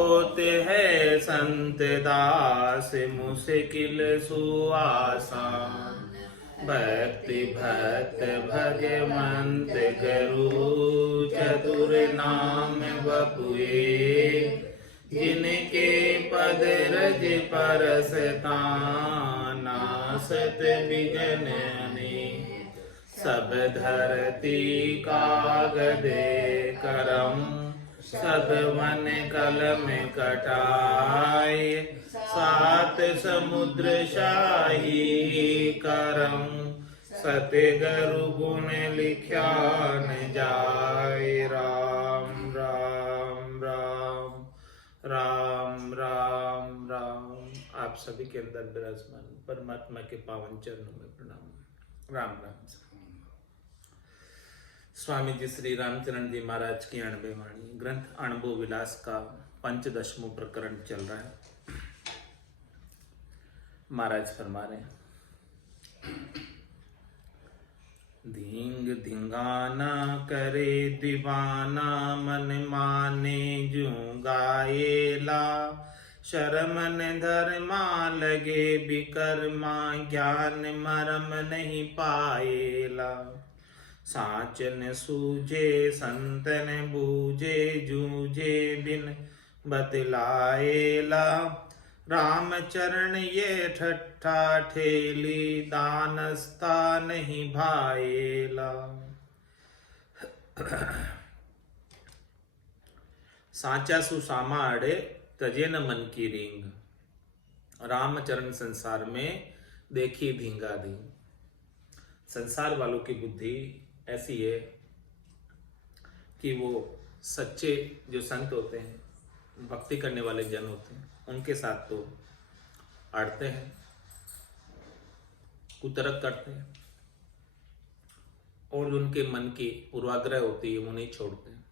होते हैं संत दास मुश्किल सुआसान। भक्ति भक्त भगवंत गुरु चतुर नाम बपुए। जिनके पद रज परसता नासत बिघन अनेक। सब धरती कागदे करम सब वन कलम कटाए। सात समुद्र शाही करम सत्य गुरु गुण लिख्या न जाए। राम राम राम राम राम राम। आप सभी के अंदर विराजमान परमात्मा के पावन चरणों में प्रणाम। राम राम। स्वामी जी श्री रामचरण जी महाराज की अणबे वाणी ग्रंथ अणबो विलास का 15वां प्रकरण चल रहा है। महाराज फरमा रहे हैं, धींग धिंगाना करे दीवाना मन माने जू गाएला। शर्मन धर्मा लगे विकर्मा ज्ञान मरम नहीं पाएला। साचन सूझे संतन बूझे जूझे बिन बतलाएला। राम चरण ये ठट्ठा ठेली दानस्ता नहीं भाएला। साचा सुसामा अड़े तजे न मन की रींग। रामचरण संसार में देखी धींगा धी। संसार वालों की बुद्धि ऐसी है कि वो सच्चे जो संत होते हैं, भक्ति करने वाले जन होते हैं, उनके साथ तो अड़ते हैं, कुतर्क करते हैं, और उनके मन की पूर्वाग्रह होती है वो नहीं छोड़ते हैं।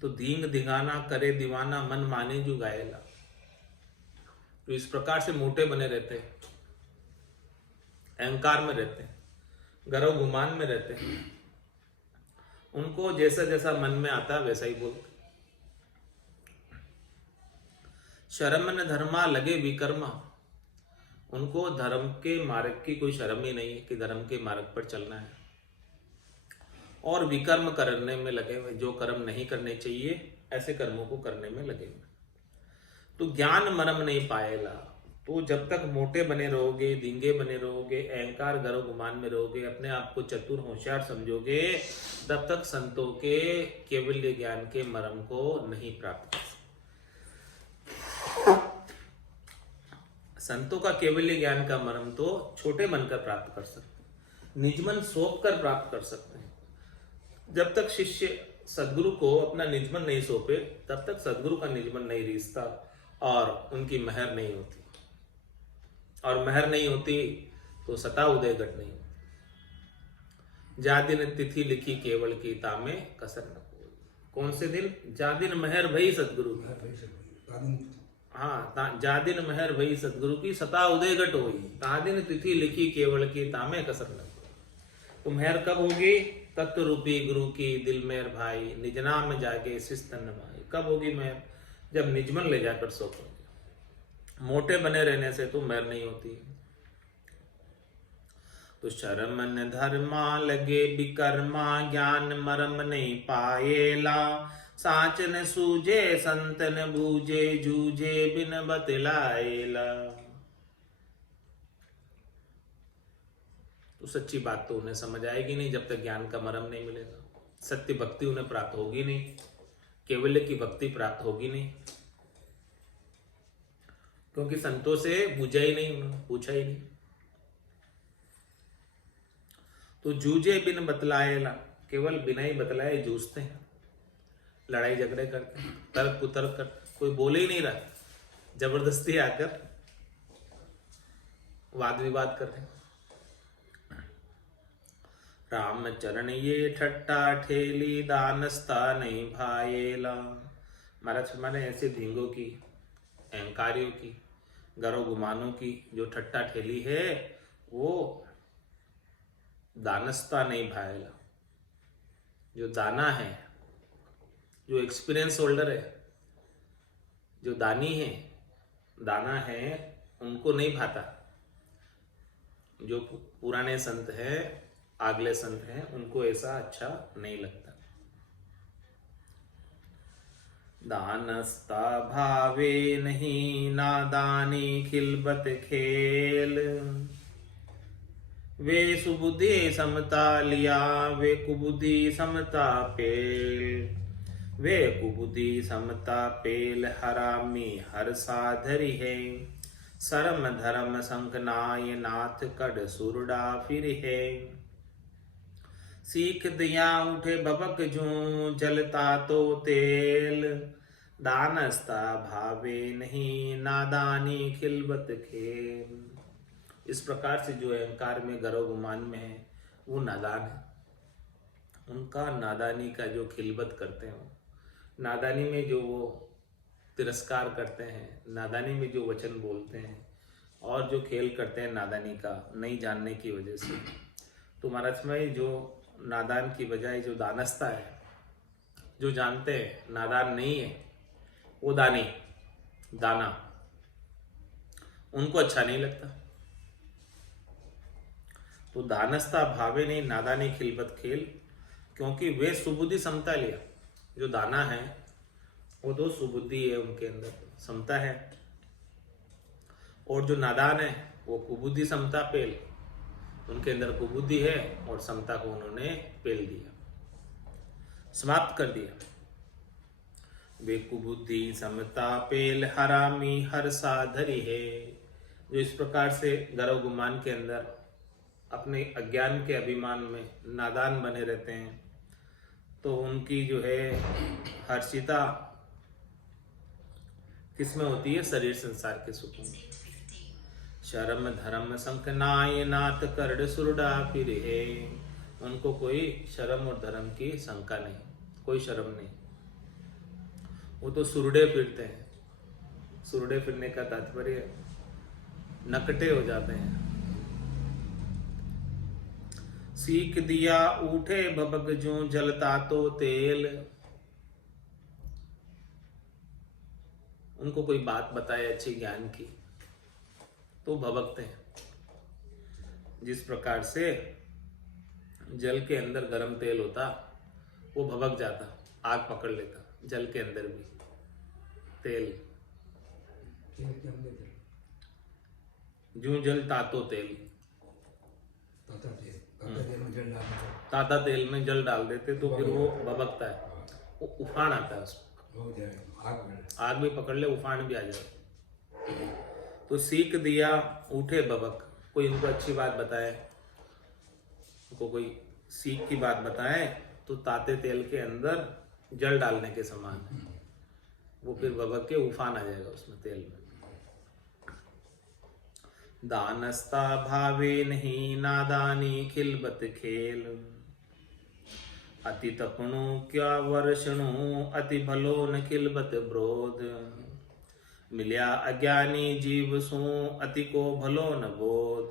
तो धींग धिंगाना करे दीवाना मन माने जो गायला। तो इस प्रकार से मोटे बने रहते हैं, अहंकार में रहते हैं, गर्व गुमान में रहते हैं, उनको जैसा जैसा मन में आता है वैसा ही बोलते। शर्म न धर्मा लगे विकर्मा। उनको धर्म के मार्ग की कोई शर्म ही नहीं है कि धर्म के मार्ग पर चलना है, और विकर्म करने में लगे हुए, जो कर्म नहीं करने चाहिए ऐसे कर्मों को करने में लगे हुए। तो ज्ञान मरम नहीं पाएगा। तो जब तक मोटे बने रहोगे, धींगे बने रहोगे, अहंकार गर्व गुमान में रहोगे, अपने आप को चतुर होशियार समझोगे, तब तक संतों के केवल्य ज्ञान के मर्म को नहीं प्राप्त कर सकते। संतों का केवल्य ज्ञान का मर्म तो छोटे बनकर प्राप्त कर सकते हैं, निजमन सौंप कर प्राप्त कर सकते हैं। जब तक शिष्य सदगुरु को अपना निजमन नहीं सौंपे, तब तक सदगुरु का निजमन नहीं रिश्ता और उनकी महर नहीं होती। और महर नहीं होती तो सता उदय घट नहीं होती। जा दिन तिथि लिखी केवल की तामे कसर न कोई। कौन से दिन? जा दिन महर भई सतगुरु की। हाँ, जा दिन महर भई सतगुरु की सता उदय घट होई। ता दिन तिथि लिखी केवल की तामे कसर न कोई। तो महर कब होगी? तत्व रूपी गुरु की दिल मेहर भाई, निज नाम जागे शिस्तन भाई। कब होगी महर? जब निजमन ले जाकर सौंपोगे। मोटे बने रहने से तो महर नहीं होती। तो शर्म न धर्मा लगे विकर्मा ज्ञान मरम नहीं पाएला। साच न सूझे संत न बूझे जूझे बिन बतलाएला। तो सच्ची बात तो उन्हें समझ आएगी नहीं जब तक ज्ञान का मरम नहीं मिलेगा। सत्य भक्ति उन्हें प्राप्त होगी नहीं, केवल्य की भक्ति प्राप्त होगी नहीं, क्योंकि संतों से पूछा ही नहीं, उन्होंने पूछा ही नहीं। तो जूझे बिन बतलाएला, केवल बिना ही बतलाए जूझते हैं, लड़ाई झगड़े करते हैं, तर्क कुतर्क करते, कोई बोले ही नहीं रहा, जबरदस्ती आकर वाद विवाद कर रहे हैं। राम चरण ये ठट्टा ठेली दानस्ता नहीं भाएला। महाराज फरमाने ऐसे धींगों की, अहंकारियों की, गर्व गुमानों की जो ठट्टा ठेली है वो दानस्ता नहीं भाएला। जो दाना है जो एक्सपीरियंस होल्डर है, जो दानी है, दाना है, उनको नहीं भाता। जो पुराने संत हैं, आगले संत हैं, उनको ऐसा अच्छा नहीं लगता। दानस्ता भावे नहीं नादानी खिलबत खेल, वे सुबुद्धि समता लिया वे कुबुद्धि समता पेल, वे कुबुद्धि समता पेल हरामी हर साधरी है, सरम धर्म संकनाय नाथ कड सुरडा फिर है, सीख दिया उठे बबक जूं जलता तो तेल, दानस्ता भावे नहीं नादानी खिलबत खेल। इस प्रकार से जो अहंकार में गर्व गुमान में है वो नादान है। उनका नादानी का जो खिलबत करते हैं, नादानी में जो वो तिरस्कार करते हैं, नादानी में जो वचन बोलते हैं और जो खेल करते हैं नादानी का नहीं जानने की वजह से, तो महाराज में जो नादान की बजाय जो दानस्ता है, जो जानते हैं नादान नहीं है वो दानी दाना, उनको अच्छा नहीं लगता। तो दानस्ता भावे नहीं नादानी खिलबत खेल, क्योंकि वे सुबुद्धि समता लिया। जो दाना है वो तो सुबुद्धि है, उनके अंदर समता है, और जो नादान है वो कुबुद्धि समता पेल, उनके अंदर कुबुद्धि है और समता को उन्होंने पेल दिया, समाप्त कर दिया। वे कुबुद्धि समता पेल हरामी हर साधरी है। जो इस प्रकार से गर्व गुमान के अंदर अपने अज्ञान के अभिमान में नादान बने रहते हैं, तो उनकी जो है हर्षिता किसमें होती है? शरीर संसार के सुख में। शर्म धर्म संकनाय नाथ करड़ सुरडा फिर है। उनको कोई शर्म और धर्म की शंका नहीं, कोई शर्म नहीं, वो तो सुरडे फिरते हैं। सुरडे फिरने का तात्पर्य नकटे हो जाते हैं। सीख दिया उठे भबक जो जलता तो तेल। उनको कोई बात बताए अच्छी ज्ञान की तो भबकते हैं। जिस प्रकार से जल के अंदर गर्म तेल होता वो भबक जाता, आग पकड़ लेता, जल के अंदर भी तेल जो जल तातो तेल, ताता तेल में जल डाल देते तो फिर वो भबकता है, वो उफान आता है उसमें, आग भी पकड़ ले उफान भी आ जाए। तो सीख दिया उठे भबक, कोई उनको अच्छी बात बताए, उनको कोई सीख की बात बताए तो ताते तेल के अंदर जल डालने के समान है, वो फिर भबक के उफान आ जाएगा उसमें तेल में। दानस्ता भावे नहीं नादानी खिलबत खेल। अति तपणु क्या वर्षणु अति भलो न खिलबत ब्रोध। मिल्या अज्ञानी जीव सु अति को भलो न बोध।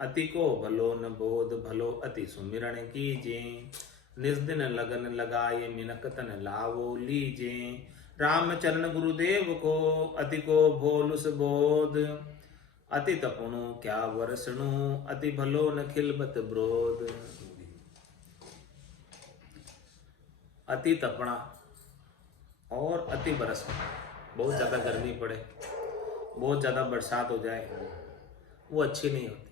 अति को भलो न बोध भलो अति सुमिरण कीजे। निज दिन लगन लगाए मिनक तन लावो लीजे। रामचरण गुरुदेव को अति को भोलुस बोध। अति तपणु क्या वर्षणु अति भलो न खिलबत ब्रोध। अति तपना और अति बरसना, बहुत ज्यादा गर्मी पड़े, बहुत ज्यादा बरसात हो जाए, वो अच्छी नहीं होती।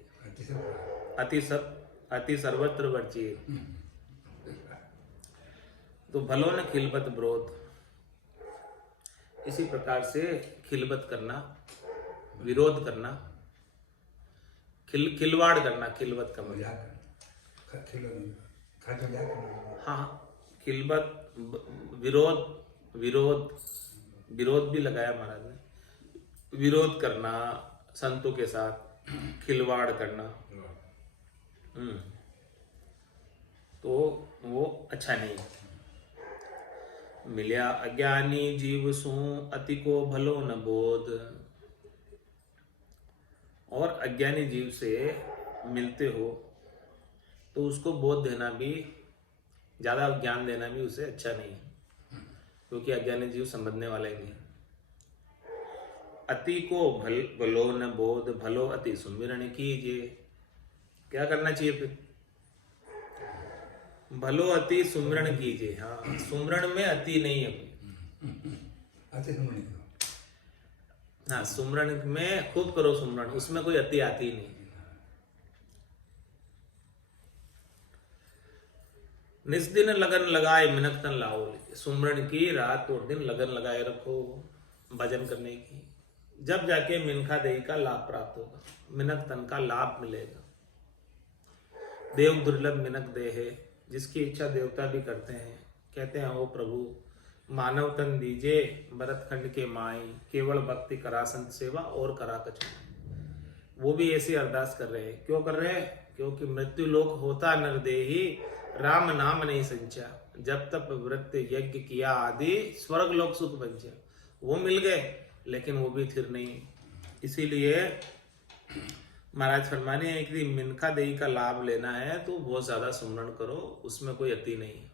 अति सर्वत्र वर्जिए। तो भलो न खिलबत ब्रोध। इसी प्रकार से खिलबत करना, विरोध करना, खिलवाड़ करना, खिलबत का मतलब हाँ, खिलबत विरोध, विरोध भी लगाया महाराज ने। विरोध करना संतों के साथ, खिलवाड़ करना, तो वो अच्छा नहीं है। मिल्या अज्ञानी जीव सु अति को भलो न बोध। और अज्ञानी जीव से मिलते हो तो उसको बोध देना भी, ज्यादा ज्ञान देना भी उसे अच्छा नहीं है। क्योंकि अज्ञानी जीव समझने वाला ही नहीं। अति को भलो न बोध, भलो अति सुमिरन कीजिए। क्या करना चाहिए फिर? भलो अति सुमिरन कीजिए। हाँ, सुमिरन में अति नहीं है। अति सुमिरन। हाँ, सुमिरन में खूब करो सुमिरन, उसमें कोई अति आती ही नहीं। निस दिन लगन लगाए मिनक तन लाओ। सुमिरन की रात और दिन लगन लगाए रखो भजन करने की, जब जाके मिनखा देही का लाभ प्राप्त होगा, मिनक तन का लाभ मिलेगा। देव दुर्लभ मिनक दे है, जिसकी इच्छा देवता भी करते हैं। कहते हैं ओ प्रभु मानव तन दीजिए भरत खंड के माई, केवल भक्ति करा संत सेवा और करा कछ। वो भी ऐसी अरदास कर रहे हैं। क्यों कर रहे हैं? क्योंकि मृत्यु लोक होता नर देही, राम नाम नहीं संचा, जब तक व्रत यज्ञ किया आदि स्वर्ग लोक सुख बंचा। वो मिल गए लेकिन वो भी थिर नहीं। इसीलिए महाराज फरमाने हैं कि मिनखा देही का लाभ लेना है तो बहुत ज्यादा सुमरण करो, उसमें कोई अति नहीं।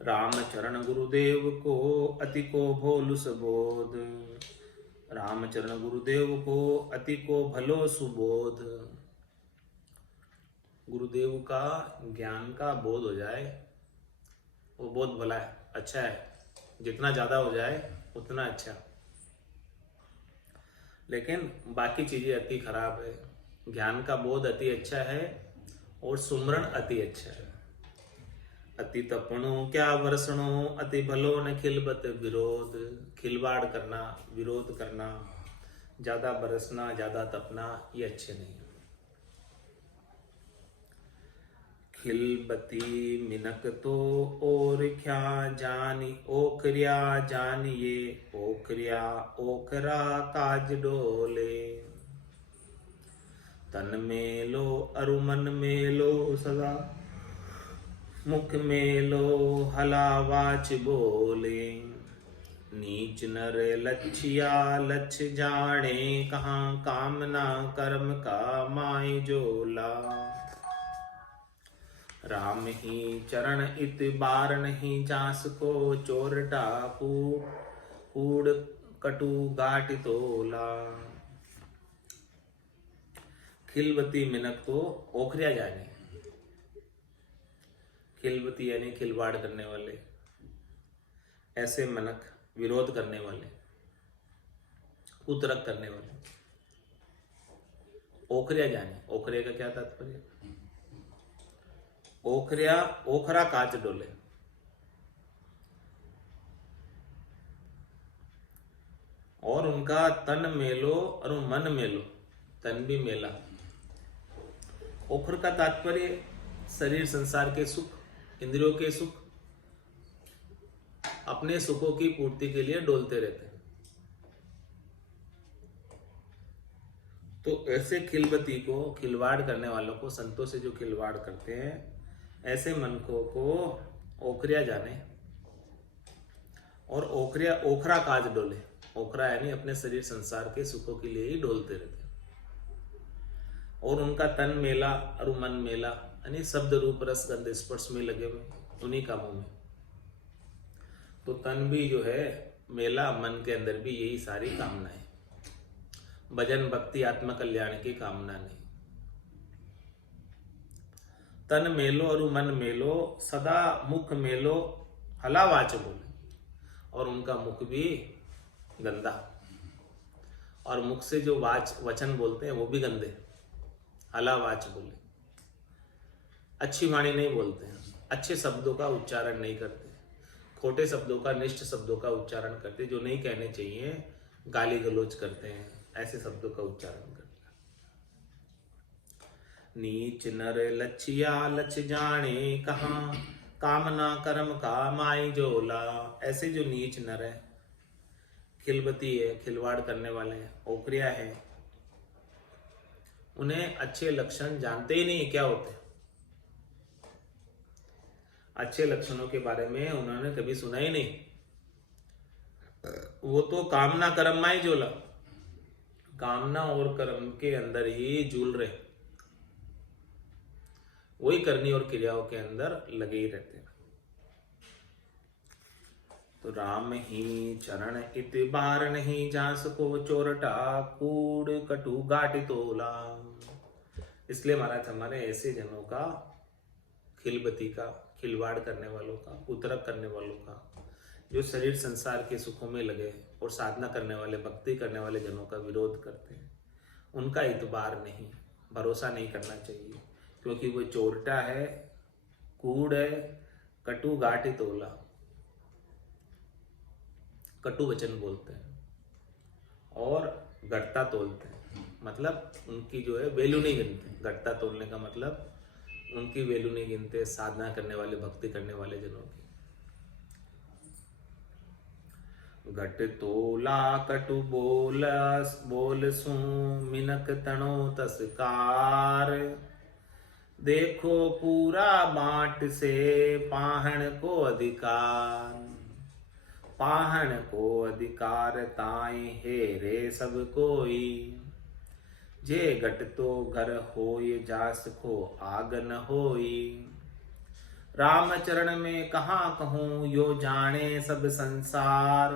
राम चरण गुरुदेव को अति को भोलु सुबोध, राम चरण गुरुदेव को अति को भलो सुबोध। गुरुदेव का ज्ञान का बोध हो जाए वो बहुत भला है, अच्छा है। जितना ज्यादा हो जाए उतना अच्छा। लेकिन बाकी चीजें अति खराब है। ज्ञान का बोध अति अच्छा है और सुमरण अति अच्छा है। अति तपणो क्या वर्षणो, अति भलो न खिलबत विरोध। खिलवाड़ करना, विरोध करना, ज्यादा बरसना, ज्यादा तपना, ये अच्छे नहीं है। खिलबती मिनक तो और क्या जानी, ओखरिया जानिए, ओखरिया ओखरा काज डोले। तन में लो अरु मन में लो सदा, मुख में लो हलावाच बोले। नीच नर लच्छिया लच्छ जाने, कहाँ कामना कर्म का माय जोला। राम ही चरण इत बार नहीं, जास को चोर डाकू कूड़ कटु गाट तोला। खिलवती मिनक तो ओखरिया जाने। खिलवती यानी खिलवाड़ करने वाले, ऐसे मनक, विरोध करने वाले, कुतरक करने वाले। ओखरिया जाने, ओखरे का क्या तात्पर्य? ओखरिया ओखरा काच डोले। और उनका तन मेलो और मन मेलो, तन भी मेला। ओखर का तात्पर्य शरीर संसार के सुख, इंद्रियों के सुख, अपने सुखों की पूर्ति के लिए डोलते रहते हैं। तो ऐसे खिलबती को, खिलवाड़ करने वालों को, संतों से जो खिलवाड़ करते हैं, ऐसे मनकों को ओखरिया जाने। और ओखरिया ओखरा काज डोले। ओखरा यानी अपने शरीर संसार के सुखों के लिए ही डोलते रहते हैं। और उनका तन मेला और मन मेला, यानी शब्द रूप रस गंध स्पर्श में लगे हुए उन्हीं कामों में। तो तन भी जो है मेला, मन के अंदर भी यही सारी कामनाएं, भजन भक्ति आत्म कल्याण की कामना नहीं। तन मेलो और मन मेलो, सदा मुख मेलो हलावाच बोले। और उनका मुख भी गंदा, और मुख से जो वचन बोलते हैं वो भी गंदे, हलावाच बोले। अच्छी वाणी नहीं बोलते हैं, अच्छे शब्दों का उच्चारण नहीं करते, खोटे शब्दों का, निष्ठ शब्दों का उच्चारण करते, जो नहीं कहने चाहिए, गाली गलौज करते हैं, ऐसे शब्दों का उच्चारण करते। नीच नर लच्छिया लच्छ जाने, कहाँ कामना कर्म का माई जोला। ऐसे जो नीच नर है, खिलबती है, खिलवाड़ करने वाले हैं, ओखरिया है, उन्हें अच्छे लक्षण जानते ही नहीं क्या होते। अच्छे लक्षणों के बारे में उन्होंने कभी सुना ही नहीं। वो तो कामना कर्म माई जोला, कामना और कर्म के अंदर ही झूल रहे। वही करनी और क्रियाओं के अंदर लगे ही रहते हैं। तो राम ही चरण इत बार नहीं जास को चोरटा कूड़ कटु गाटी तोला। इसलिए महाराज हमारे ऐसे जनों का, खिलबती का, खिलवाड़ करने वालों का, उतरक करने वालों का, जो शरीर संसार के सुखों में लगे और साधना करने वाले, भक्ति करने वाले जनों का विरोध करते हैं, उनका इतबार नहीं, भरोसा नहीं करना चाहिए, क्योंकि वो चोरटा है, कूड़ है, कटु गाटी तोला, कटु वचन बोलते हैं और घटता तोलते हैं। मतलब उनकी जो है वैल्यू नहीं गिनते। घटता तोलने का मतलब उनकी वैल्यू नहीं गिनते, साधना करने वाले, भक्ति करने वाले जनों की। घट तोला कटु बोल सू मिनक तणो तस्कार। देखो पूरा बांट से पाहन को अधिकार। पाहन को अधिकार ताई हेरे सब कोई। जे घट तो घर होय जास को आग न होई। राम चरण में कहाँ कहूँ यो जाने सब संसार।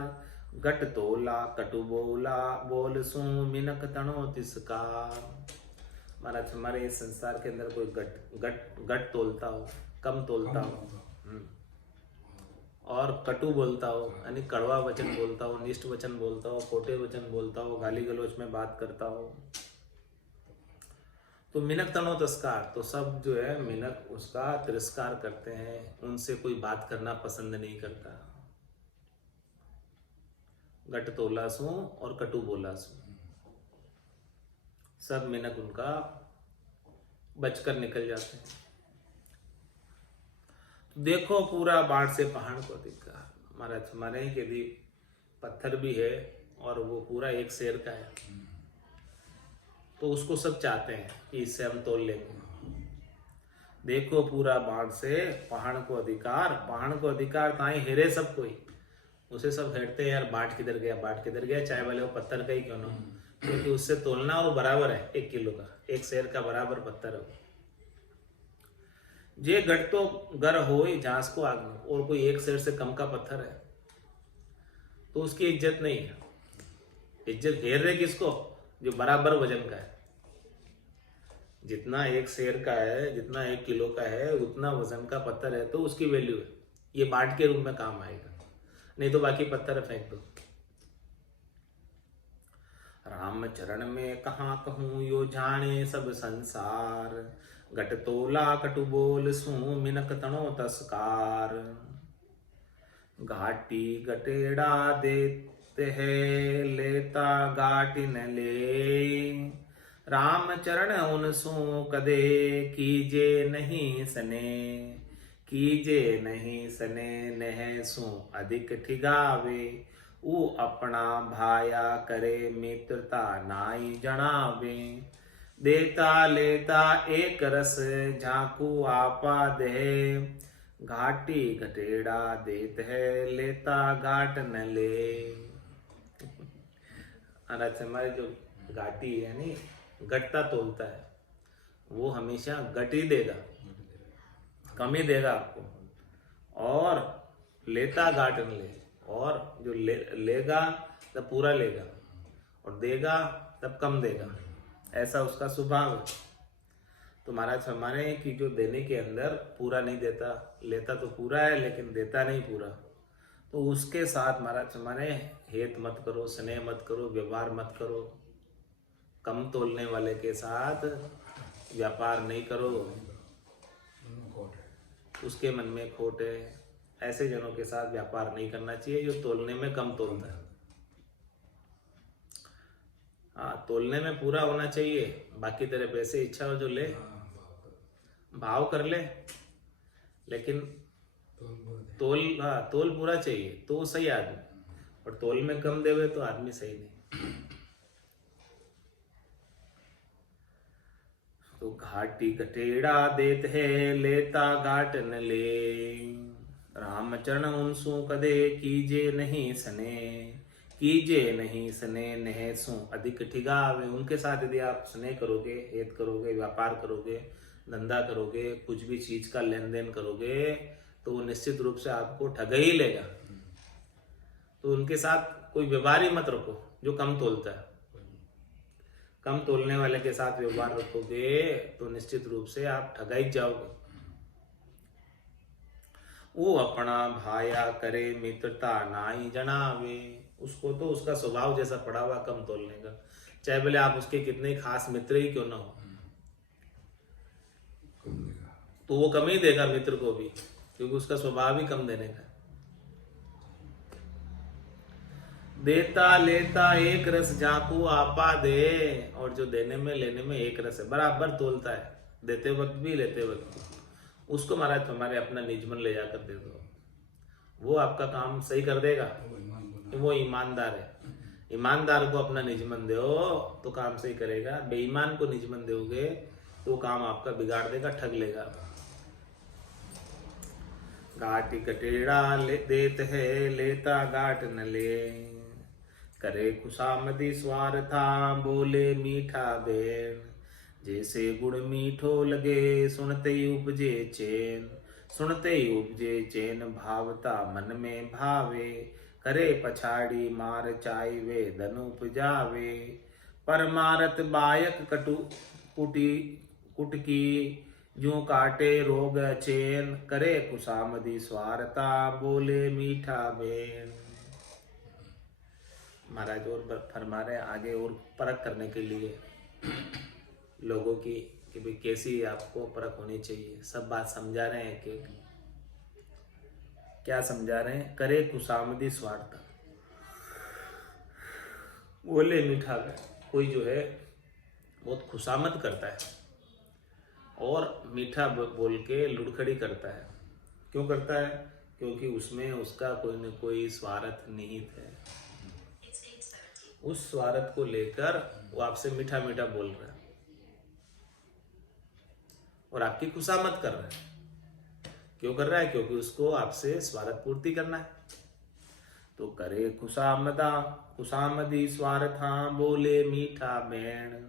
घट तोला कटु बोल सू मिनक तणो तिसकार। महाराज हमारे इस संसार के अंदर कोई घट तोलता हो, कम तोलता हो और कटु बोलता हो, यानी कड़वा वचन बोलता हो, निष्ठ वचन बोलता हो, खोटे वचन बोलता हो, गाली गलौज में बात करता हो, तो मिनक तनो तिरस्कार, तो सब जो है मिनक उसका तिरस्कार करते हैं, उनसे कोई बात करना पसंद नहीं करता। घट तोला सो और कटु बोला सो, सब मिनक उनका बचकर निकल जाते हैं। देखो पूरा बाढ़ से पहाड़ को दिखा। महाराज हमारे यदि पत्थर भी है और वो पूरा एक शेर का है, तो उसको सब चाहते हैं कि इससे हम तोल लेंगे। देखो पूरा बाढ़ से पहाड़ को अधिकार। पहाड़ को अधिकार ताई हेरे सब कोई, उसे सब हेरते हैं, यार बाट किधर गया, बाट किधर गया, चाहे वाले वो पत्थर का ही क्यों ना हो, क्योंकि उससे तोलना और बराबर है, 1 किलो का, एक शेर का बराबर पत्थर है। जे घट तो गर होए जांस को आग में, और कोई एक शेर से कम का पत्थर है तो उसकी इज्जत नहीं है। इज्जत हेर रहे किसको, जो बराबर वजन का है। जितना एक शेर का है, जितना 1 किलो का है, उतना वजन का पत्थर है तो उसकी वैल्यू है, ये बाट के रूप में काम आएगा, नहीं तो बाकी पत्थर फेंक दो। राम चरण में कहाँ कहूँ यो जाने सब संसार। घट तोला कटु बोल सू मिनक तणो तस्कार। घाटी गटेड़ा देते है लेता घाटी न ले। राम चरण उन सू कदे कीजे नहीं सने। कीजे नहीं सने नह सू अधिक ठिगावे। ऊ अपना भाया करे मित्रता नाई जनावे। देता लेता एक रस झांकू आपा दे। घाटी घटेड़ा देत है लेता घाट न ले। अनाथ हमारे जो घाटी है यानी घटता तोलता है, वो हमेशा घट ही देगा, कम ही देगा आपको, और लेता घाट न ले, और जो लेगा तब पूरा लेगा और देगा तब कम देगा, ऐसा उसका स्वभाव है। तो महाराज फरमाने हैं कि जो देने के अंदर पूरा नहीं देता, लेता तो पूरा है लेकिन देता नहीं पूरा, तो उसके साथ महाराज फरमाने हेत मत करो, स्नेह मत करो, व्यवहार मत करो। कम तोलने वाले के साथ व्यापार नहीं करो, उसके मन में खोट है। ऐसे जनों के साथ व्यापार नहीं करना चाहिए जो तोलने में कम तोलता है। हाँ, तोलने में पूरा होना चाहिए, बाकी तेरे पैसे इच्छा हो जो ले, भाव कर ले, लेकिन तोल पूरा चाहिए तो सही आदमी, और तोल में कम देवे तो आदमी सही नहीं। तो घाटी घटेड़ा देत है लेता घाट न ले। राम चरण उनसु कदे कीजे नहीं सने। कीजे नहीं सने नह सु अधिक ठिगावे। उनके साथ यदि आप स्नेह करोगे, हेत करोगे, व्यापार करोगे, धंधा करोगे, कुछ भी चीज का लेन देन करोगे, तो वो निश्चित रूप से आपको ठग ही लेगा। तो उनके साथ कोई व्यवहार ही मत रखो जो कम तोलता है। कम तोलने वाले के साथ व्यवहार रखोगे तो निश्चित रूप से आप ठगाई जाओगे। वो अपना भाया करे मित्रता नाई जनावे, उसको तो उसका स्वभाव जैसा पड़ा हुआ कम तोलने का, चाहे भले आप उसके कितने खास मित्र ही क्यों ना हो, कम देगा। तो वो कम ही देगा मित्र को भी, क्योंकि उसका स्वभाव ही कम देने का। देता लेता एक रस जाकू आपा दे, और जो देने में लेने में एक रस है, बराबर तोलता है, देते वक्त भी लेते वक्त भी। उसको महाराज हमारे अपना निजमन ले जाकर दे दो, वो आपका काम सही कर देगा। वो ईमान बना। वो ईमानदार है। ईमानदार को अपना निजमन दो तो काम सही करेगा, बेईमान को निजमन दोगे तो काम आपका बिगाड़ देगा, ठग लेगा। गाटी कटेड़ा ले देत है, लेता गाट न ले, करे खुशामदी स्वार्था बोले मीठा बेन, जैसे गुड़ मीठो लगे सुनते ही उपजे चैन, सुनते ही उपजे चैन भावता मन में भावे, करे पछाड़ी मार चाई वे धन उपजावे, परमारत बायक कटु कुटी कुटकी, यूं काटे रोग चैन, करे खुशामदी स्वार्था बोले मीठा बेन। महाराज और फरमा रहे आगे और परख करने के लिए लोगों की कि भाई कैसी आपको परख होनी चाहिए। सब बात समझा रहे हैं कि क्या समझा रहे हैं, करे खुशामदी स्वार्थ बोले मीठा बेन। कोई जो है बहुत खुशामद करता है और मीठा बोल के लुढ़खड़ी करता है। क्यों करता है? क्योंकि उसमें उसका कोई न कोई स्वार्थ निहित है। उस स्वार्थ को लेकर वो आपसे मीठा मीठा बोल रहा है और आपकी खुशामद कर रहा है। क्यों कर रहा है? क्योंकि उसको आपसे स्वार्थ पूर्ति करना है। तो करे खुशामदा खुशामदी स्वार्था बोले मीठा बेन,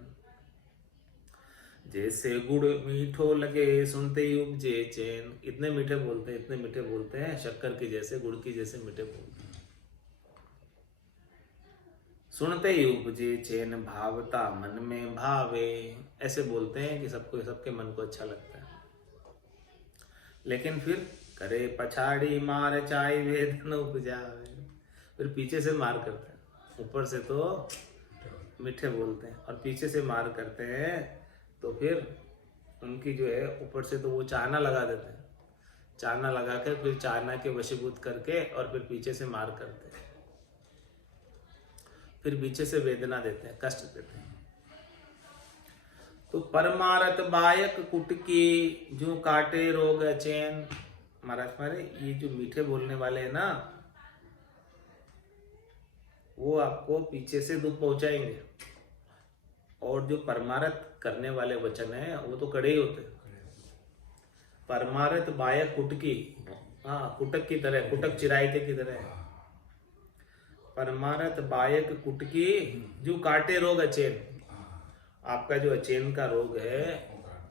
जैसे गुड़ मीठो लगे सुनते ही उपजे चैन। इतने मीठे बोलते हैं, इतने मीठे बोलते हैं, शक्कर की जैसे, गुड़ की जैसे मीठे बोलते हैं। सुनते ही उपजे चैन भावता मन में भावे, ऐसे बोलते हैं कि सबको सबके मन को अच्छा लगता है। लेकिन फिर करे पछाड़ी मार चाय वेदन उपजावे, फिर पीछे से मार करते हैं। ऊपर से तो मीठे बोलते हैं और पीछे से मार करते हैं, तो फिर उनकी जो है ऊपर से तो वो चाना लगा देते हैं, चाना लगा कर फिर चाना के वशीभूत करके और फिर पीछे से मार करते हैं, फिर पीछे से वेदना देते हैं, कष्ट देते हैं। तो परमारत बायक कुटकी जो काटे रोग चैन। महाराज मारे ये जो मीठे बोलने वाले हैं ना, वो आपको पीछे से दुख पहुंचाएंगे, और जो परमारत करने वाले वचन है वो तो कड़े ही होते हैं। परमारत बायक कुटकी, हाँ कुटक की तरह, कुटक चिरायते की तरह। परमारत बायक कुटकी जो काटे रोग अचेन। आपका जो अचेन का रोग है,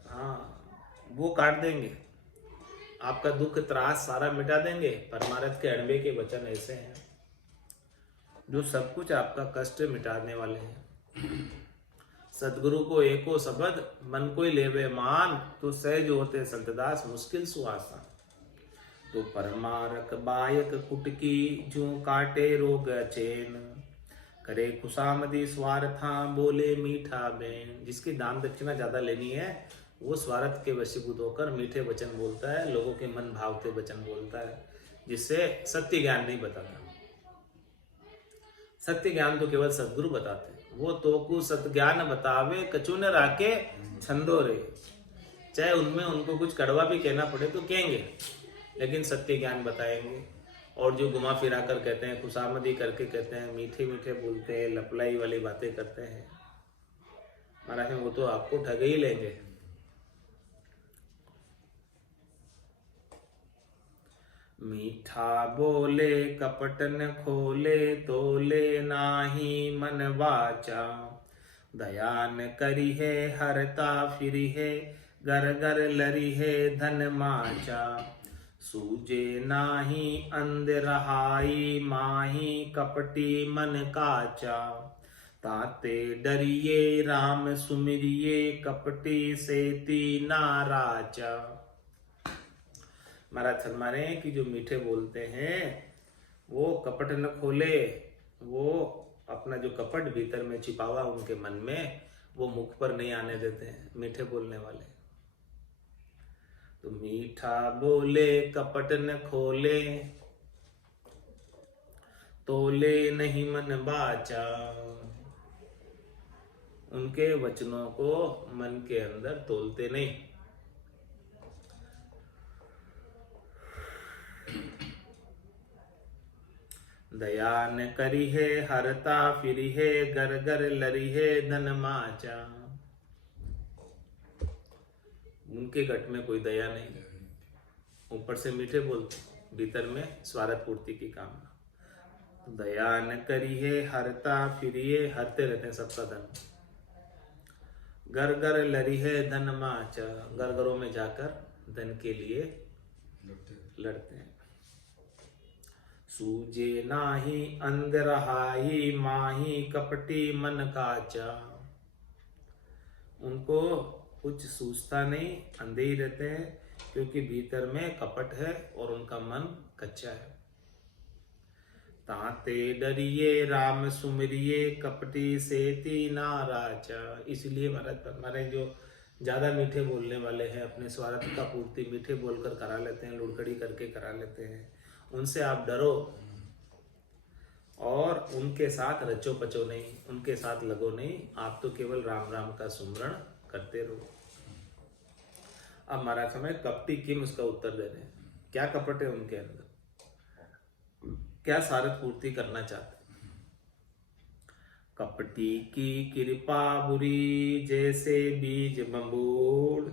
हाँ वो काट देंगे, आपका दुख त्रास सारा मिटा देंगे। परमारत के अणवे के वचन ऐसे हैं जो सब कुछ आपका कष्ट मिटाने वाले हैं। सदगुरु को एको शब्द मन को ही लेवे मान, तो सहज होते संतदास मुश्किल सुआसान। तो परमारक बायक कुटकी जो काटे रोग चैन, करे खुशामदी स्वार्था बोले मीठा बेन। जिसकी दान दक्षिणा ज्यादा लेनी है वो स्वार्थ के वशीभूत होकर मीठे वचन बोलता है, लोगों के मन भावते वचन बोलता है, जिससे सत्य ज्ञान नहीं बताता। सत्य ज्ञान तो केवल सदगुरु बताते हैं। वो तो कु सत्य ज्ञान बतावे कछु न राके छंदो रे। चाहे उनमें उनको कुछ कड़वा भी कहना पड़े तो कहेंगे, लेकिन सत्य ज्ञान बताएंगे। और जो घुमा फिरा कर कहते हैं, खुशामदी करके कहते हैं, मीठे मीठे बोलते हैं, लपलाई वाली बातें करते हैं, महाराज वो तो आपको ठग ही लेंगे। मीठा बोले कपट न खोले, तोले नाही मन वाचा, दयान करी है हरता फिरी है गर गर लरी है धन माचा, सूजे नाही अंध रहाई, माही कपटी मन काचा। ताते डरिए राम सुमिरिए, कपटी सेती नाराचा। महाराज फरमाने कि जो मीठे बोलते हैं वो कपट न खोले, वो अपना जो कपट भीतर में छिपा हुआ उनके मन में वो मुख पर नहीं आने देते हैं मीठे बोलने वाले। तो मीठा बोले कपट न खोले, तोले नहीं मन बाचा। उनके वचनों को मन के अंदर तोलते नहीं। दया न करी है हरता फिरी है, गर गर लरी है धन माचा। उनके घट में कोई दया नहीं, ऊपर से मीठे बोलते, भीतर में स्वार्थ पूर्ति की कामना। दया न करी है हरता फिरिए, हरते रहते हैं सबका धन। गर गर लरी है धन माचा, घर घरों में जाकर धन के लिए लड़ते हैं। सूजे नाही अंध रहाई, माही कपटी मन काचा। उनको कुछ सूझता नहीं, अंधे ही रहते हैं, क्योंकि भीतर में कपट है और उनका मन कच्चा है। ताते डरिए राम सुमिरिए, कपटी सेती नाराचा। इसलिए हमारे जो ज्यादा मीठे बोलने वाले हैं, अपने स्वार्थ का पूर्ति मीठे बोलकर करा लेते हैं, लुड़कड़ी करके करा लेते हैं, उनसे आप डरो और उनके साथ रचो पचो नहीं, उनके साथ लगो नहीं। आप तो केवल राम राम का सुमरण करते रहो। अब महाराज समय कपटी किम उसका उत्तर दे रहे हैं। क्या कपट है उनके अंदर, क्या सारथ पूर्ति करना चाहते हैं। कपटी की कृपा बुरी, जैसे बीज बंबूड़,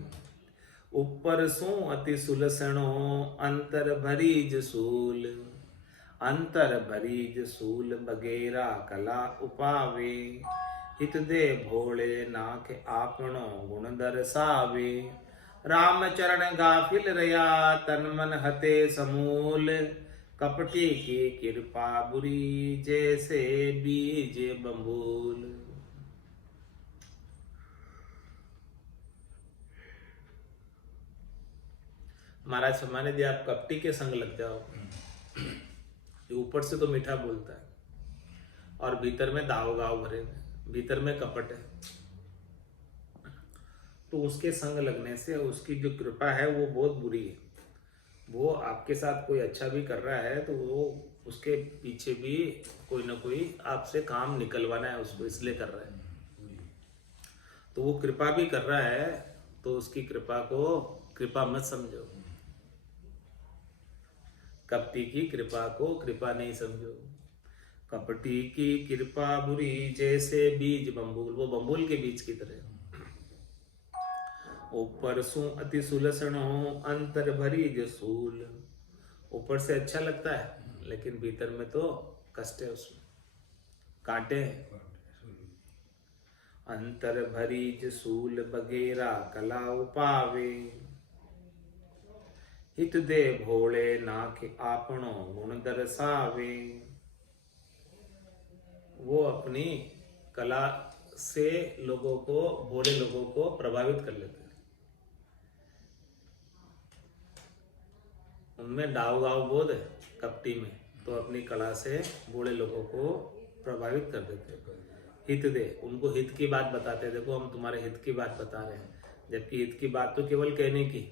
ऊपर सो अति सुलसणो, अंतर भरीज सूल। अंतर भरीज सूल बगेरा कला उपावे, हित दे भोले नाथ आपनो गुण दर्शावे। राम चरण गाफिल रया, तन मन हते समूल। कपटी की कृपा बुरी, जैसे बीज बंबूल। महाराज फरमाने दिया, आप कपटी के संग लग जाओ, जो ऊपर से तो मीठा बोलता है और भीतर में दाव गाव भरे, भीतर में कपट है, तो उसके संग लगने से उसकी जो कृपा है वो बहुत बुरी है। वो आपके साथ कोई अच्छा भी कर रहा है तो वो उसके पीछे भी कोई ना कोई आपसे काम निकलवाना है उसको, इसलिए कर रहा है। तो वो कृपा भी कर रहा है तो उसकी कृपा को कृपा मत समझो, कपटी की कृपा को कृपा नहीं समझो। कपटी की कृपा बुरी, जैसे बीज बंबूल, वो बंबूल के बीज की तरह। ऊपर सु अति सुलसण हो, अंतर भरी जो सूल। ऊपर से अच्छा लगता है लेकिन भीतर में तो कष्ट है, उसमें कांटे हैं। अंतर भरी जो सूल बगेरा कला उपावे, हित दे भोले नाथ आपनो गुण दर्शावे। वो अपनी कला से लोगों को, भोले लोगों को प्रभावित कर लेते हैं। उनमें डाव गाव बोध है कपटी में, तो अपनी कला से बूढ़े लोगों को प्रभावित कर देते हैं। हित दे, उनको हित की बात बताते हैं, देखो हम तुम्हारे हित की बात बता रहे हैं, जबकि हित की बात तो केवल कहने की।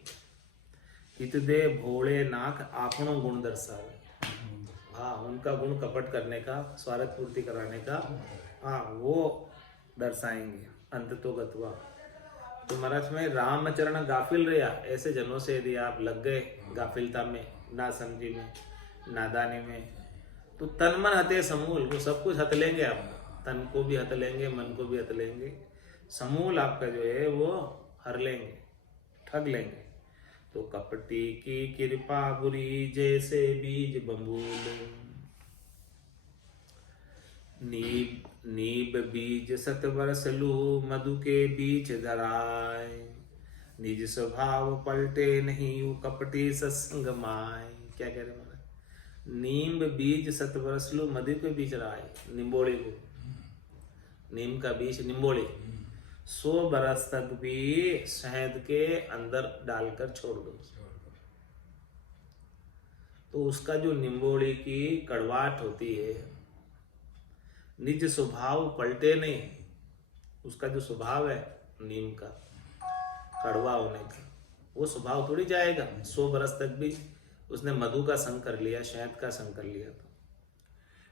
हित दे भोले नाथ आपनो गुण दर्शावे। हाँ, उनका गुण कपट करने का, स्वार्थ पूर्ति कराने का, हाँ वो दर्शाएंगे अंत तो गतवा। तो महाराज में रामचरण गाफिल रहा, ऐसे जनों से यदि आप लग गए गाफिलता में, ना समझी में, नादानी में, तो तन मन हते समूल, वो सब कुछ हत लेंगे आपका, तन को भी हत लेंगे, मन को भी हत लेंगे, समूल आपका जो है वो हर लेंगे, ठग लेंगे। तो कपटी की कृपा बुरी, जैसे बीज बंबूल। नीब बीज सत वर्ष लू, मधु के बीच धराय। निज स्वभाव पलटे नहीं यू कपटी सत्संग माय। क्या कह रहे महाराज? नीम बीज सत बरस लो मधु के बीच राय। निम्बोड़े को, नीम का बीज निम्बोड़े 100 बरस तक भी शहद के अंदर डालकर छोड़ दो तो उसका जो निम्बोड़ी की कड़वाहट होती है, निज स्वभाव पलटे नहीं, उसका जो स्वभाव है नीम का कड़वा होने का, वो स्वभाव थोड़ी जाएगा। 100 बरस तक भी उसने मधु का संग कर लिया, शहद का संग कर लिया तो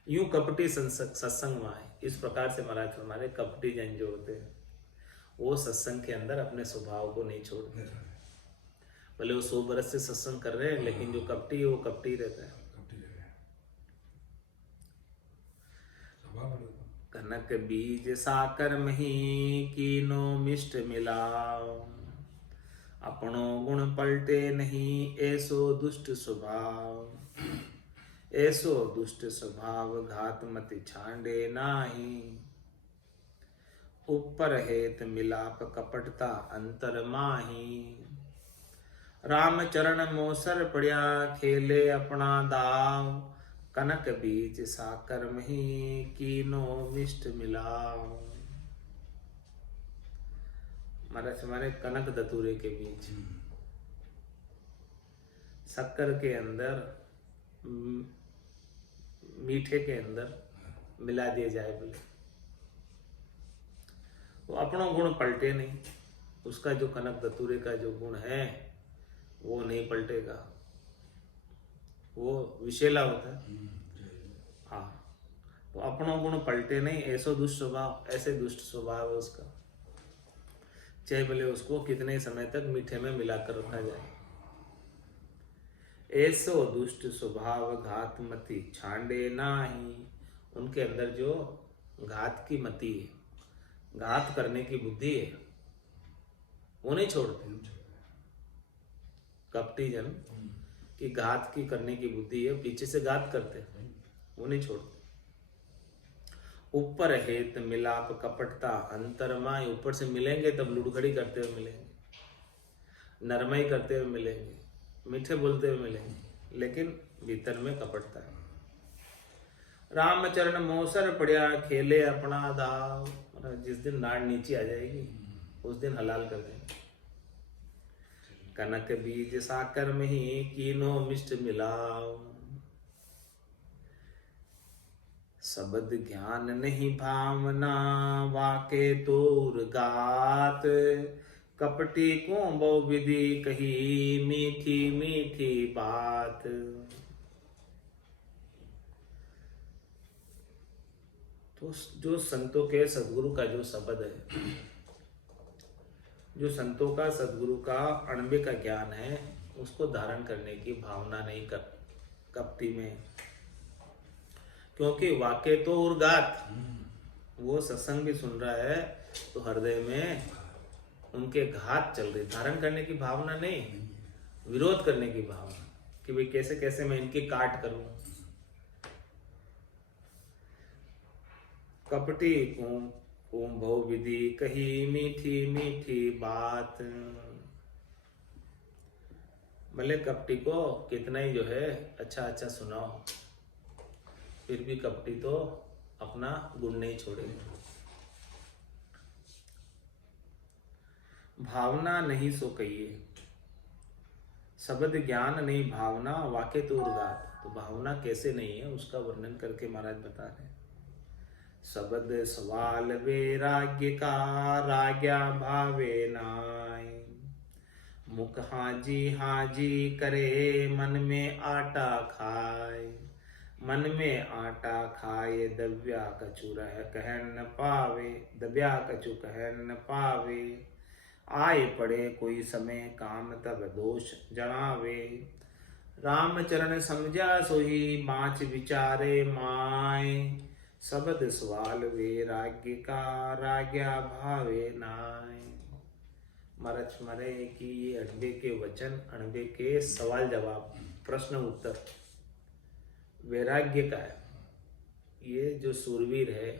यूं कपटी सत्संग में आए। इस प्रकार से महाराज हमारे कपटी जन जो होते हैं वो सत्संग के अंदर अपने स्वभाव को नहीं छोड़ते। भले वो 100 बरस से सत्संग कर रहे हैं लेकिन जो कपटी है वो कपटी ही रहता है। कनक बीज साकर मही कीनो मिष्ट मिलाओ। अपनो गुण पलटे नहीं ऐसो दुष्ट स्वभाव। ऐसो दुष्ट स्वभाव घात मति छांडे नाही। ऊपर हेत मिलाप कपटता अंतर माही। राम चरण मोसर पड़िया खेले अपना दाव। कनक बीज साकर मही कीनो मिष्ट मिलाओ। हमारे कनक दतूरे के बीज शक्कर के अंदर मीठे के अंदर मिला दिए जाए बोले वो अपना गुण पलटे नहीं। उसका जो कनक दतूरे का जो गुण है वो नहीं पलटेगा, वो विषेला होता है। हाँ, तो अपना गुण पलटे नहीं ऐसो दुष्ट स्वभाव, ऐसे दुष्ट स्वभाव है उसका, चाहे भले उसको कितने समय तक मीठे में मिलाकर रखा जाए। ऐसो दुष्ट स्वभाव घात मति छांडे नाही। उनके अंदर जो घात की मति है, घात करने की बुद्धि है, वो नहीं छोड़ते। कपटी जन की घात की करने की बुद्धि है, पीछे से घात करते हैं, वो नहीं छोड़ते। ऊपर हेत मिलाप कपटता अंतरमाय। ऊपर से मिलेंगे तब लुड़खड़ी करते हुए मिलेंगे, नरमाई करते हुए मिलेंगे, मीठे बोलते हुए मिलेंगे, लेकिन भीतर में कपटता है। रामचरण मोसर पड़िया खेले अपना दाव। जिस दिन नाड़ नीचे आ जाएगी उस दिन हलाल कर देंगे। कनक बीज साकर में ही कीनो मिष्ट मिलाओ। शब्द ज्ञान नहीं भावना वाके तोर गात। कपटी को बहु विधि कही मीठी मीठी बात। तो जो संतों के सदगुरु का जो शब्द है, जो संतों का सदगुरु का अणबे का ज्ञान है, उसको धारण करने की भावना नहीं कर कपटी में। क्योंकि वाक्य तो उर्गात, वो सत्संग भी सुन रहा है तो हृदय में उनके घात चल रही। धारण करने की भावना नहीं, विरोध करने की भावना कि भाई कैसे कैसे मैं इनकी काट करूं। कपटी को बहु विधि कही मीठी मीठी बात। भले कपटी को कितना ही जो है अच्छा अच्छा सुनाओ, फिर भी कपटी तो अपना गुण नहीं छोड़ेगा। भावना नहीं सो कहिए, शब्द ज्ञान नहीं भावना वाके तो उर्गात। तो भावना कैसे नहीं है उसका वर्णन करके महाराज बता रहे हैं। शब्द सवाल वैराग्य का राग्या भावे नाय। मुख हाजी करे मन में आटा खाए। मन में आटा खाए दव्या कछु रह कह न पावे। दव्या कछु कह न पावे। आए पड़े कोई समय काम तब दोष जणावे। राम चरण समझा सोही बाँच विचारे माय। शब्द सवाल वैराग्य का राग्या भावे नाय। महाराज मारे कि ये अणबे के वचन, अणबे के सवाल जवाब, प्रश्न उत्तर वैराग्य का है। ये जो सूरवीर है,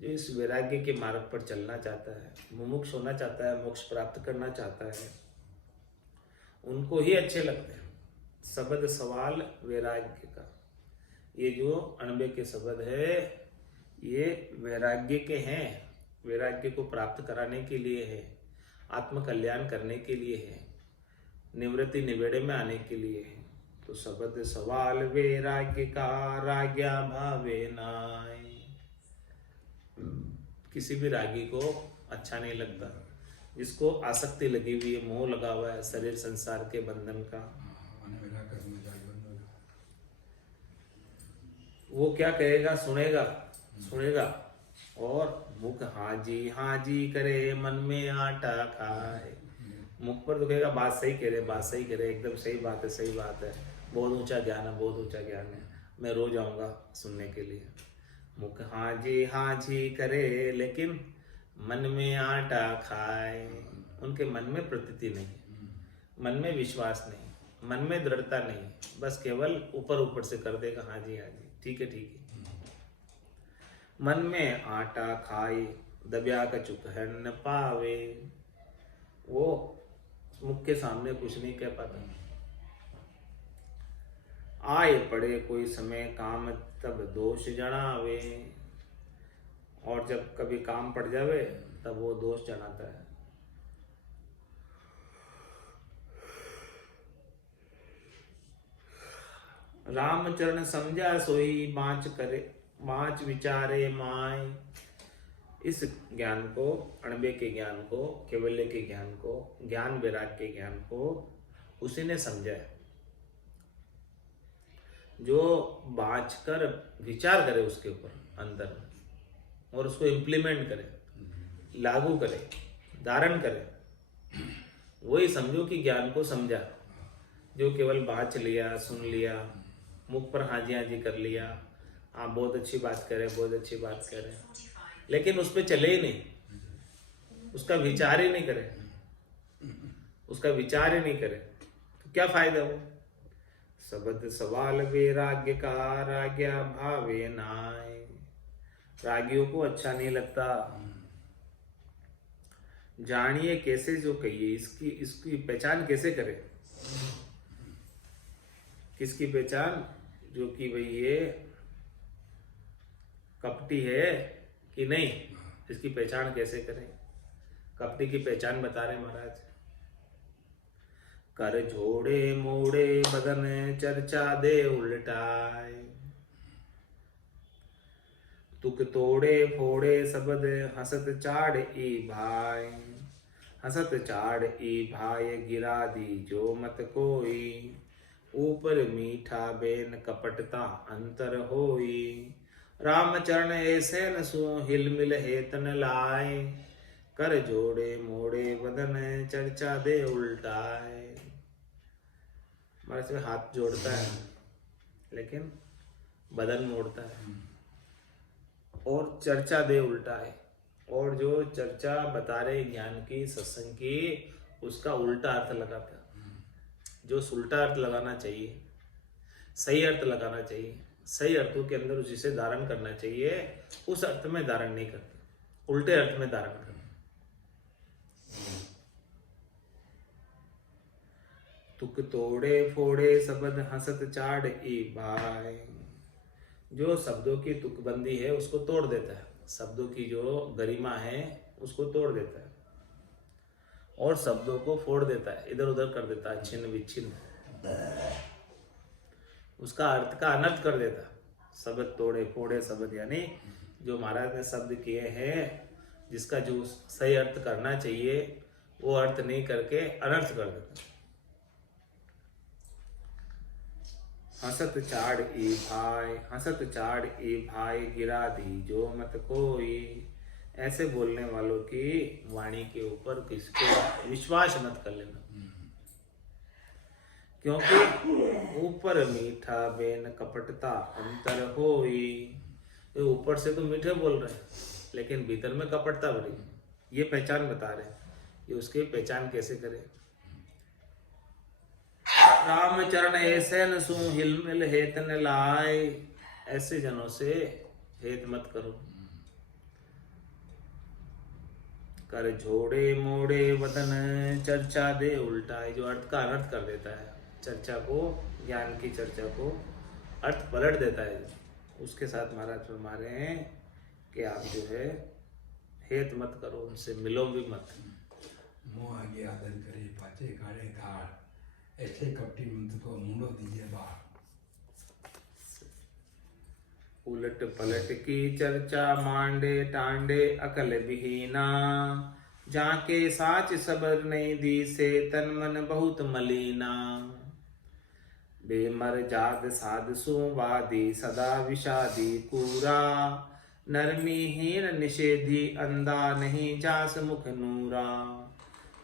जो इस वैराग्य के मार्ग पर चलना चाहता है, मुमुक्ष होना चाहता है, मोक्ष प्राप्त करना चाहता है, उनको ही अच्छे लगते हैं। शब्द सवाल वैराग्य का, ये जो 98 के शब्द है ये वैराग्य के हैं, वैराग्य को प्राप्त कराने के लिए है, आत्म कल्याण करने के लिए है, निवृत्ति निवेड़े में आने के लिए है। तो शब्द सवाल वैराग्य का राग्या भावे नाय। किसी भी रागी को अच्छा नहीं लगता, जिसको आसक्ति लगी हुई है, मोह लगा हुआ है शरीर संसार के बंधन का, वो क्या कहेगा, सुनेगा सुनेगा और मुख हाँ जी करे, मन में आटा खाए। मुख पर तो कहेगा बात सही कह रहे, बात सही कह रहे, एकदम सही बात है, सही बात है, बहुत ऊंचा ज्ञान है, बहुत ऊंचा ज्ञान है, मैं रोज आऊंगा सुनने के लिए। मुख हाँ जी करे, लेकिन मन में आटा खाए। उनके मन में प्रतीति नहीं, मन में विश्वास नहीं, मन में दृढ़ता नहीं, बस केवल ऊपर ऊपर से कर देगा हाँ जी ठीक है ठीक है। मन में आटा खाए, दबिया कचुक है न पावे। वो मुख के सामने कुछ नहीं कह पाता। आए पड़े कोई समय काम, तब दोष जनावे। और जब कभी काम पड़ जावे तब वो दोष जनाता है। रामचरण समझा सोई, बाँच विचारे माय। इस ज्ञान को, अणबे के ज्ञान को, केवल्य के ज्ञान को, ज्ञान वैराग्य के ज्ञान को उसी ने समझा है। जो बाँच कर विचार करे उसके ऊपर अंदर और उसको इम्प्लीमेंट करे, लागू करे, धारण करे, वही समझो कि ज्ञान को समझा। जो केवल बाँच लिया, सुन लिया, मुख पर हाँ जी कर लिया, हाँ बहुत अच्छी बात करे, बहुत अच्छी बात करे, लेकिन उस पर चले ही नहीं, उसका विचार ही नहीं करे, उसका विचार ही नहीं करे, तो क्या फायदा वो। शब्द सवाल वैराग्य का राग्या भावे नाय। रागियों को अच्छा नहीं लगता। जानिए कैसे जो कहिए, इसकी पहचान कैसे करें। किसकी पहचान, जो कि भाई ये कपटी है कि नहीं, इसकी पहचान कैसे करें। कपटी की पहचान बता रहे महाराज। कर जोड़े मोड़े बदन, चर्चा दे उल्टाए। तुक तोड़े फोड़े शब्द, हसत चाड़ ई भाई। हसत चाड़ ई भाई, गिरा दी जो मत कोई। ऊपर मीठा बेन कपटता अंतर होई। रामचरण ऐसे न सो, हिलमिल हेतन लाए। कर जोड़े मोड़े बदन, चर्चा दे उल्टाए। हमारे से हाथ जोड़ता है लेकिन बदन मोड़ता है और चर्चा दे उल्टाए। और जो चर्चा बता रहे ज्ञान की, सत्संग की, उसका उल्टा अर्थ लगाता है। जो उल्टा अर्थ लगाना चाहिए, सही अर्थ लगाना चाहिए, सही अर्थों के अंदर जिसे धारण करना चाहिए उस अर्थ में धारण नहीं करते, उल्टे अर्थ में धारण करते। तुक तोड़े फोड़े शब्द, हसत चाड़ ई भाई। जो शब्दों की तुकबंदी है उसको तोड़ देता है, शब्दों की जो गरिमा है उसको तोड़ देता है और शब्दों को फोड़ देता है, इधर उधर कर देता है, छिन्न विच्छिन्न, उसका अर्थ का अनर्थ कर देता है। शब्द तोड़े फोड़े शब्द, यानी जो महाराज ने शब्द किए हैं, जिसका जो सही अर्थ करना चाहिए वो अर्थ नहीं करके अनर्थ कर देता। हसत चाड़ ई भाई, हसत चाड़ ई भाई, गिरा दी जो मत कोई। ऐसे बोलने वालों की वाणी के ऊपर किसको विश्वास मत कर लेना, क्योंकि ऊपर मीठा बेन कपटता अंतर होई। ये ऊपर से तो मीठे बोल रहे हैं लेकिन भीतर में कपटता भरी, ये पहचान बता रहे हैं। ये उसकी पहचान कैसे करें। रामचरण ऐसे न सू, हिलमिल हेत न लाए। ऐसे जनों से हेत मत करो। कर झोड़े मोड़े वदन चर्चा दे उल्टा, जो अर्थ का अनर्थ कर देता है, चर्चा को, ज्ञान की चर्चा को अर्थ पलट देता है, उसके साथ महाराज फरमा रहे हैं कि आप जो है हेत मत करो, उनसे मिलो भी मत। मोह आगे आदर करे पाचे काढ़े गाड़, ऐसे कपटी मंत्र को मुंडो दीजिए बाहर। उलट पलट की चर्चा मांडे टांडे अकल विहीना, जाके साच सबर नहीं दी से तन मन बहुत मलीना। बेमर जाद साध सुवादी सदा विषादी कूरा, नरमी हीन निषेधी अंधा नहीं जास मुख नूरा।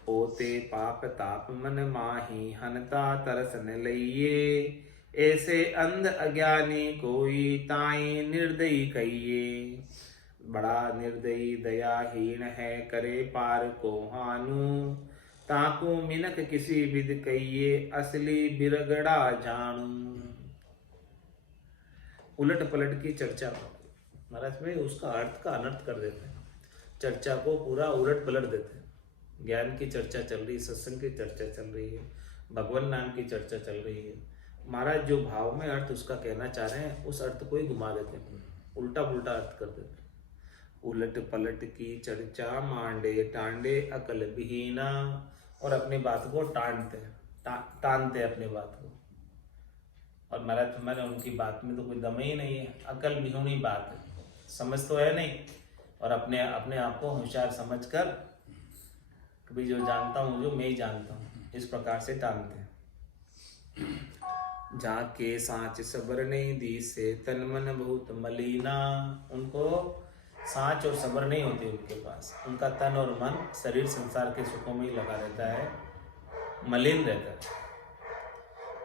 होते पाप ताप मन माही हनता तरसन लइये, ऐसे अंध अज्ञानी कोई ताई निर्दयी कहिए। बड़ा निर्दयी दयाहीन है करे पार को हानु, ताकू मिनक किसी विद कहिए असली बिरगड़ा जानू। उलट पलट की चर्चा महाराज में उसका अर्थ का अनर्थ कर देते हैं, चर्चा को पूरा उलट पलट देते हैं। ज्ञान की चर्चा चल रही, सत्संग की चर्चा चल रही है, भगवान नाम की चर्चा चल रही है, महाराज जो भाव में अर्थ उसका कहना चाह रहे हैं उस अर्थ को ही घुमा देते हैं, उल्टा पुल्टा अर्थ कर देते हैं। उलट पलट की चर्चा मांडे टांडे अकल विहीना, और अपनी बात को टांडते हैं, तानते हैं अपनी बात को। और महाराज तुम्हारे उनकी बात में तो कोई दम ही नहीं है, अकल विहीनी बात है, समझ तो है नहीं, और अपने आप को होशियार समझकर कभी जो जानता हूँ जो मैं ही जानता हूँ, इस प्रकार से टालते हैं। जाके सांच सबर नहीं दी से तन मन बहुत मलीना, उनको सांच और सबर नहीं होती उनके पास, उनका तन और मन शरीर संसार के सुखों में ही लगा रहता है, मलिन रहता है।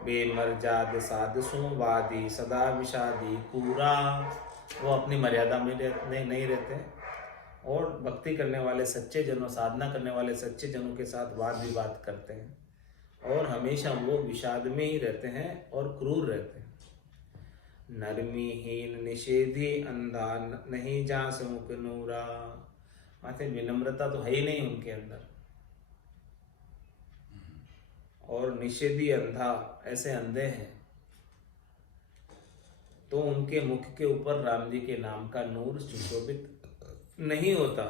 बेमर्याद साध सुवादी सदा विषादी पूरा, वो अपनी मर्यादा में नहीं रहते, और भक्ति करने वाले सच्चे जनों, साधना करने वाले सच्चे जनों के साथ वाद विवाद करते हैं, और हमेशा वो विषाद में ही रहते हैं और क्रूर रहते हैं। नरमीहीन निषेधी अंधा नहीं जा समुख नूरा, माथे विनम्रता तो है ही नहीं उनके अंदर, और निषेधी अंधा, ऐसे अंधे हैं तो उनके मुख के ऊपर राम जी के नाम का नूर सुशोभित नहीं होता।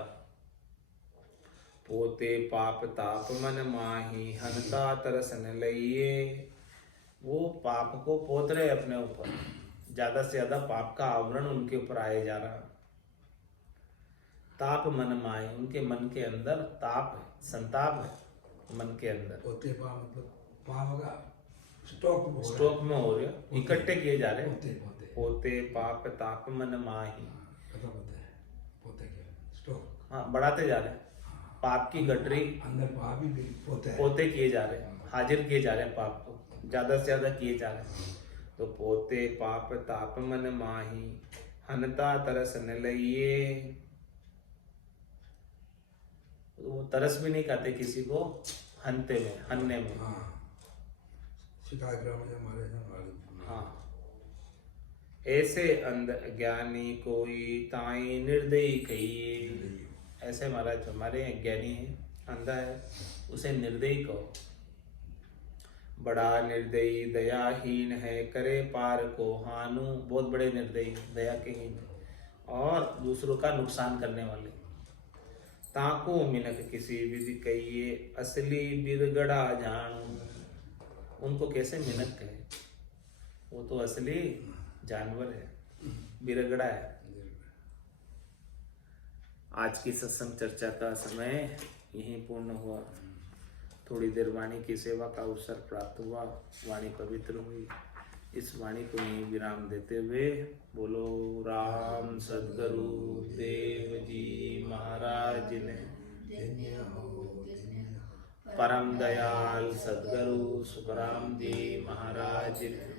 पोते पाप ताप मन माही हनता तरसन लइये, वो पाप को पोत रहे अपने ऊपर, ज्यादा से ज्यादा पाप का आवरण उनके ऊपर आए जा रहा। ताप मन माही, उनके मन के अंदर ताप है, संताप है मन के अंदर। पोते पा मतलब पाप का स्टॉक में हो रहे, इकट्ठे किए जा रहे। पोते पोते पोते पाप ताप मन माही, पोते क्या स्टॉक, हाँ बढ़ाते जा रहे हैं, पाप की गठरी अंदर पाप ही पोते किए जा रहे हैं, हाजिर किए जा रहे हैं, पाप को ज्यादा से ज्यादा किए जा रहे हैं। तो पोते पाप ताप मन माही हनता तरस न लइये, वो तरस भी नहीं खाते किसी को हनते में, हनने में। हाँ, ऐसे अंध ज्ञानी कोई ताई निर्दयी कहिए, ऐसे महाराज हमारे ज्ञानी है, अंधा है, उसे निर्दयी कहो। बड़ा निर्दयी दयाहीन है करे पार को हानु, बहुत बड़े निर्दयी, दया के हीन, और दूसरों का नुकसान करने वाले। ताको मिनक किसी विधि कहिए असली बिरगड़ा जानू, उनको कैसे मिनक कहे, वो तो असली जानवर है, बिरगड़ा है। आज की सत्संग चर्चा का समय यहीं पूर्ण हुआ। थोड़ी देर वाणी की सेवा का अवसर प्राप्त हुआ, वाणी पवित्र हुई। इस वाणी को यहीं विराम देते हुए बोलो राम सद्गुरु देव जी महाराज ने, परम दयाल सद्गुरु सुखराम जी महाराज ने,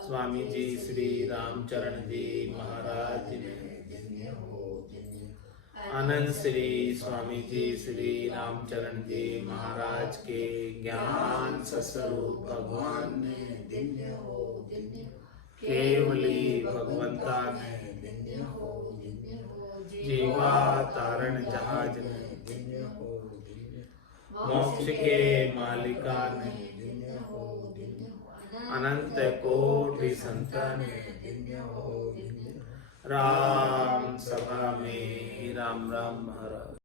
स्वामी जी श्री रामचरण जी महाराज ने, आनंद श्री स्वामी जी श्री रामचरण जी महाराज के ज्ञान स्वरूप भगवान ने, केवली भगवंता ने जीवा तारा कारण जहाज नहीं, धन्य हो धन्य मोक्ष के मालिका नहीं, धन्य हो धन्य अनंत कोटि संतान धन्य हो धन्य राम सभा में राम राम महाराज।